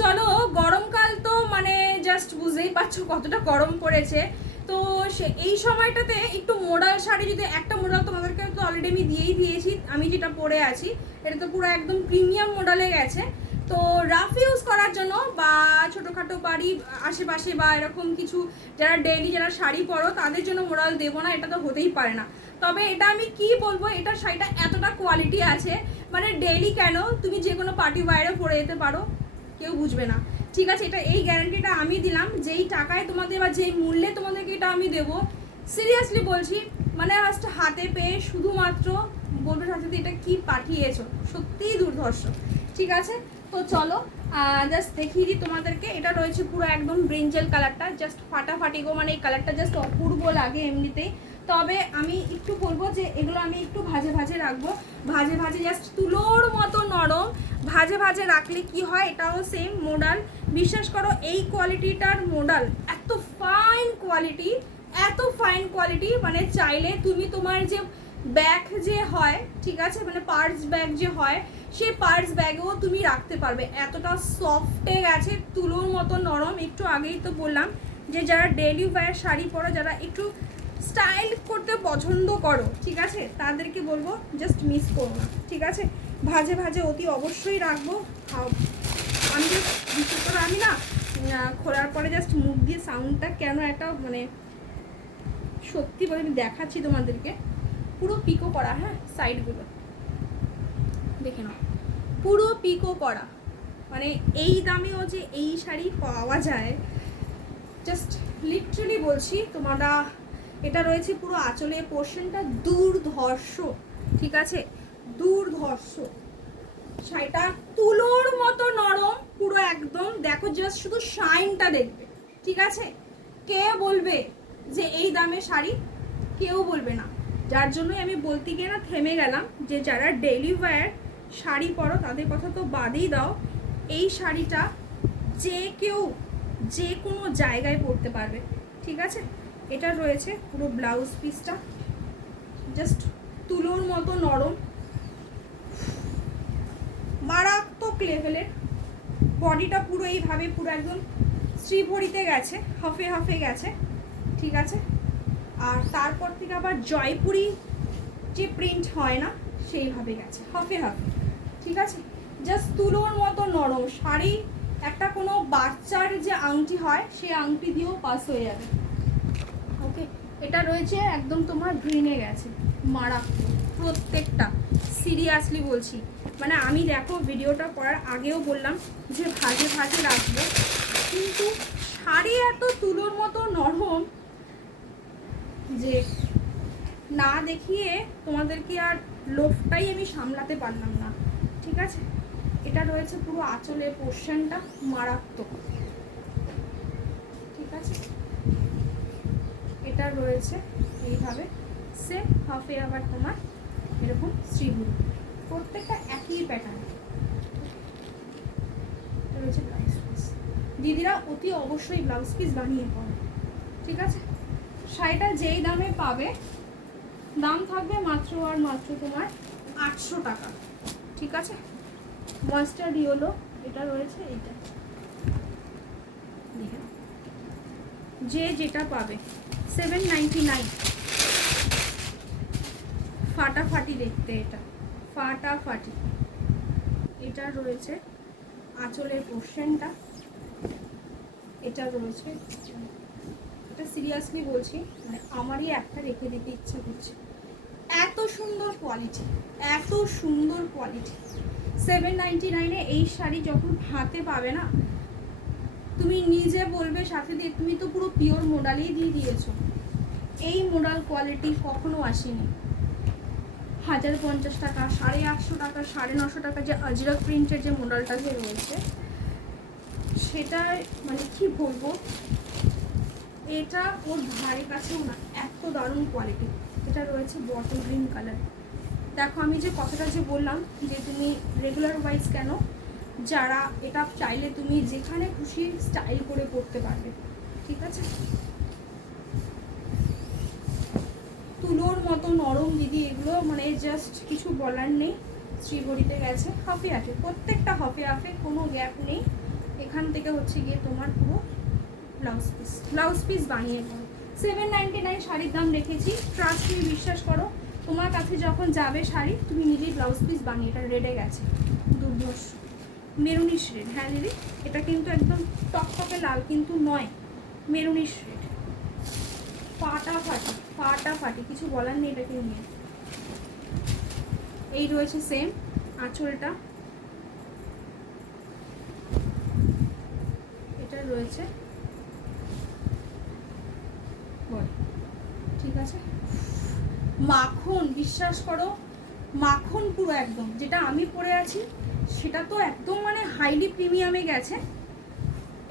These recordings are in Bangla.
চলো, গরমকাল তো মানে জাস্ট বুঝতেই পারছো কতটা গরম পড়েছে। তো এই সময়টাতে একটু মোডাল শাড়ি, যদি একটা মোডাল তোমাদেরকে তো অলরেডি আমি দিয়েই দিয়েছি, আমি যেটা পরে আছি এটা তো পুরো একদম প্রিমিয়াম মোডালে গেছে। তো রাফ ইউজ করার জন্য বা ছোটোখাটো বাড়ি আশেপাশে বা এরকম কিছু যারা ডেইলি যারা শাড়ি পরো তাদের জন্য মোডাল দেবো না, এটা তো হতেই পারে না। তবে এটা আমি কি বলবো, এটা শাড়িটা এতটা কোয়ালিটি আছে, মানে ডেইলি কেন তুমি যে কোনো পার্টি বাইরে পরে যেতে পারো, কেউ বুঝবে না। ঠিক আছে, এটা এই গ্যারান্টিটা আমি দিলাম, যেই টাকায় তোমাদের বা যেই মূল্যে তোমাদেরকে এটা আমি দেবো, সিরিয়াসলি বলছি। মানে ফার্স্ট হাতে পেয়ে শুধুমাত্র বলবে সাথে এটা কি পাঠিয়েছো, সত্যিই দুর্ধর্ষ। ঠিক আছে, তো চলো জাস্ট দেখিয়ে দিই তোমাদেরকে। এটা রয়েছে পুরো একদম ব্রিঞ্জেল কালারটা, জাস্ট ফাটাফাটি গো, মানে এই কালারটা জাস্ট অপূর্ব লাগে এমনিতেই। তবে আমি একটু বলবো যে এগুলো আমি একটু ভাজে ভাজে রাখবো, ভাজে ভাজে জাস্ট তুলোর মতো নরম ভাজে ভাজে রাখলে কি হয়, এটাও সেম মোডাল। বিশ্বাস করো এই কোয়ালিটিটার মোডাল এত ফাইন কোয়ালিটি, এত ফাইন কোয়ালিটি, মানে চাইলে তুমি তোমার যে ব্যাগ যে হয়, ঠিক আছে, মানে পার্স ব্যাগ যে হয়, সেই পার্স ব্যাগেও তুমি রাখতে পারবে, এতটা সফটে গেছে, তুলোর মতো নরম। একটু আগেই তো বললাম যে যারা ডেইলি ওয়্যার শাড়ি পরো, যারা একটু স্টাইল করতে পছন্দ করো, ঠিক আছে, তাদেরকে বলবো জাস্ট মিস করো না। ঠিক আছে, ভাজে ভাজে অতি অবশ্যই রাখবো। আমি জাস্ট বিশেষ করে আমি না খোলার পরে জাস্ট মুখ দিয়ে সাউন্ডটা কেন একটা মানে সত্যি বলে আমি দেখাচ্ছি তোমাদেরকে, পুরো পিকো করা, হ্যাঁ সাইডগুলো দেখে নাও, পুরো পিকো করা। মানে এই দামেও যে এই শাড়ি পাওয়া যায়, জাস্ট লিটারালি বলছি তোমরা। এটা রয়েছে পুরো আঁচলের পোর্শনটা দুর্ধর্ষ, ঠিক আছে, দুর্ধর্ষ। শাড়িটা তুলোর মতো নরম, পুরো একদম দেখো, জাস্ট শুধু শাইনটা দেখবে, ঠিক আছে। কে বলবে যে এই দামে শাড়ি, কেউ বলবে না। যার জন্যই আমি বলতে গিয়ে না থেমে গেলাম, যে যারা ডেইলি ওয়্যার শাড়ি পরো তাদের কথা তো বাদই দাও, এই শাড়িটা যে কেউ যে কোনো জায়গায় পরতে পারবে, ঠিক আছে। এটা রয়েছে পুরো ব্লাউজ পিসটা, জাস্ট তুলোর মতো নরম, মারাত্মক লেভেলের। বডিটা পুরো এইভাবে পুরো একদম শ্রীভরিতে গেছে, হাফে হাফে গেছে, ঠিক আছে। আর তারপর থেকে আবার জয়পুরি যে প্রিন্ট হয় না, সেইভাবে গেছে হাফে হাফে, ঠিক আছে। জাস্ট তুলোর মতো নরম শাড়ি, একটা কোনো বাচ্চার যে আংটি হয় সেই আংটি দিয়েও পাস হয়ে যাবে। ওকে, এটা রয়েছে একদম তোমার গ্রিনে গেছে, মারাত্মক প্রত্যেকটা, সিরিয়াসলি বলছি। মানে আমি দেখো ভিডিওটা করার আগেও বললাম যে ভাজে ভাজে রাখবো, কিন্তু শাড়ি এত তুলোর মতো নরম যে না দেখিয়ে তোমাদেরকে আর লোভটাই আমি সামলাতে পারলাম না, ঠিক আছে। এটা রয়েছে পুরো আঁচলের পোর্শনটা, মারাত্মক, ঠিক আছে। এটা রয়েছে এইভাবে সে হাফে, আবার তোমার এরকম শ্রীভুরি, প্রত্যেকটা একই প্যাটার্ন রয়েছে। ব্লাউজ পিস দিদিরা অতি অবশ্যই ব্লাউজ পিস বানিয়ে পাবে, ঠিক আছে। শাড়িটা যেই দামে পাবে, দাম থাকবে মাত্র আর মাত্র তোমার 800 টাকা, ঠিক আছে। মাস্টার্ড ইয়েলো এটা রয়েছে, এইটা দেখে যে যেটা পাবে 799, ফাটাফাটি দেখতে, এটা ফাটাফাটি। এটা রয়েছে আঁচলের পোর্শনটা, এটা রয়েছে, এটা সিরিয়াসলি বলছি, মানে আমারই একটা রেখে দিতে ইচ্ছে করছে, এত সুন্দর কোয়ালিটি, এত সুন্দর কোয়ালিটি। 799-এ এই শাড়ি যখন হাতে পাবে না, তুমি নিজে বলবে সাথে দিয়ে তুমি তো পুরো পিওর মোডালেই দিয়ে দিয়েছো। এই মোডাল কোয়ালিটি কখনো আসেনি। 1050 টাকা, 850 টাকা, 950 টাকা যে আজরাক প্রিন্টের যে মোডালটা যে রয়েছে, সেটা মানে কি বলবো, এটা ওর ধারে কাছেও না, এত দারুণ কোয়ালিটি। এটা রয়েছে বটল গ্রিন কালার। দেখো আমি যে কথাটা যে বললাম যে তুমি রেগুলার ওয়াইজ কেন, যারা এটা চাইলে তুমি যেখানে খুশি স্টাইল করে পরতে পারবে, ঠিক আছে। তুলোর মতো নরম দিদি এগুলো, মানে জাস্ট কিছু বলার নেই। শ্রীভরিতে গেছে হাফে হাফে, প্রত্যেকটা হাফে হাফে, কোনো গ্যাপ নেই। থেকে হচ্ছে গিয়ে তোমার পুরো ব্লাউজ পিস বানিয়ে পড়ো। 799 শাড়ির দাম রেখেছি। ট্রাস্ট মি, বিশ্বাস করো, তোমার কাছে যখন যাবে শাড়ি তুমি নিজেই ব্লাউজ পিস বানিয়ে, এটা রেডে গেছে দুর্ধর্ষ মেরুনিশ রেড। হ্যাঁ দিদি, এটা কিন্তু একদম টকটকে লাল কিন্তু নয়, মেরুনিশ রেড, ফাটাফাটি, কিছু বলার নেই এটাকে নিয়ে। এই রয়েছে সেম আঁচলটা, এটা রয়েছে বল, ঠিক আছে। মাখন, বিশ্বাস করো মাখন পুরো একদম। যেটা আমি পরে আছি সেটা তো একদম মানে হাইলি প্রিমিয়ামে গেছে,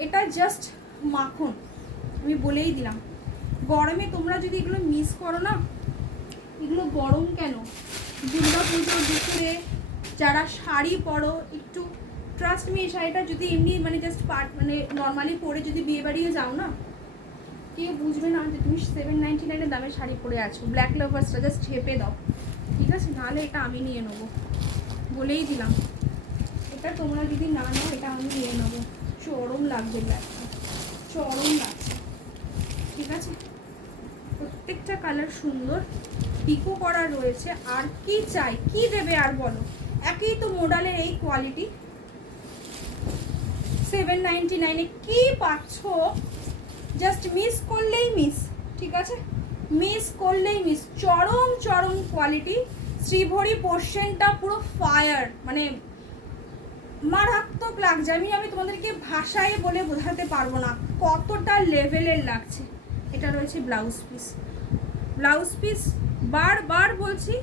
এটা জাস্ট মাখন। আমি বলেই দিলাম, গরমে তোমরা যদি এগুলো মিস করো না, এগুলো গরম কেন, দুর্গা পুজোর দুপুরে যারা শাড়ি পরো একটু, ট্রাস্ট মি, এই শাড়িটা যদি এমনি মানে জাস্ট মানে নর্মালি পরে যদি বিয়ে বাড়িও যাও না, কেউ বুঝবে না যে তুমি 799 দামের শাড়ি পরে আছো। ব্ল্যাক লাভার্সটা জাস্ট ঝেপে দাও, ঠিক আছে, নাহলে এটা আমি নিয়ে নেবো, বলেই দিলাম। এটা তোমরা যদি না নাও, এটা আমি নিয়ে নেবো। চরম লাগছে ব্ল্যাকটা, চরম লাগছে, ঠিক আছে। প্রত্যেকটা কালার সুন্দর, পিকো করা রয়েছে। আর কি চাই, কি দেবে আর বলো, একই তো মডেলের এই কোয়ালিটি। 799 কি পাচ্ছ, জাস্ট মিস করলেই মিস, ঠিক আছে, মিস করলেই মিস। চরম কোয়ালিটি। শ্রীভরি পোর্শনটা পুরো ফায়ার, মানে মারাত্মক লাগছে। আমি তোমাদেরকে ভাষায় বলে বোঝাতে পারবো না কতটা লেভেলের লাগছে। এটা রয়েছে ব্লাউজ পিস বারবার বলছি,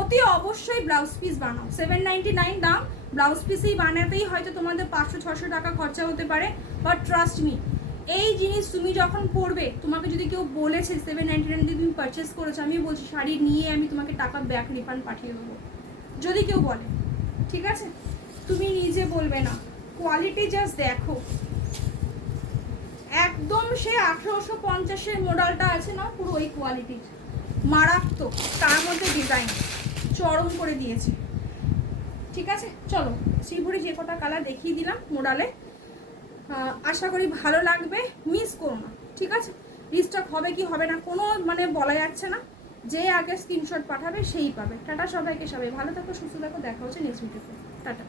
অতি অবশ্যই ব্লাউজ পিস বানাও। 799 দাম, ব্লাউজ পিসেই বানাতেই হয়তো তোমাদের 500-600 টাকা খরচা হতে পারে, বাট ট্রাস্ট মি, এই জিনিস তুমি যখন পরবে, তোমাকে যদি কেউ বলেছে 799 দিয়ে তুমি পারচেস করেছো, আমি বলছি শাড়ি নিয়ে আমি তোমাকে টাকা ব্যাক রিফান্ড পাঠিয়ে দেবো, যদি কেউ বলে, ঠিক আছে। তুমি নিজে বলবে না, কোয়ালিটি জাস্ট দেখো, একদম সে 1850-এর মডেলটা আছে না, পুরো ওই কোয়ালিটির, মারাত্মক। তার মধ্যে ডিজাইন চরম করে দিয়েছে, ঠিক আছে। চলো, শ্রীভরি যে কটা কালার দেখিয়ে দিলাম মডেলে, আশা করি ভালো লাগবে, মিস করো না, ঠিক আছে। রিস্টক হবে কি হবে না কোনো মানে বলা যাচ্ছে না, যে আগে স্ক্রিনশট পাঠাবে সেই পাবে। টাটা সবাইকে, সবাই ভালো থাকো, সুস্থ থাকো, দেখা হচ্ছে নেক্সট ভিডিওতে, টাটা।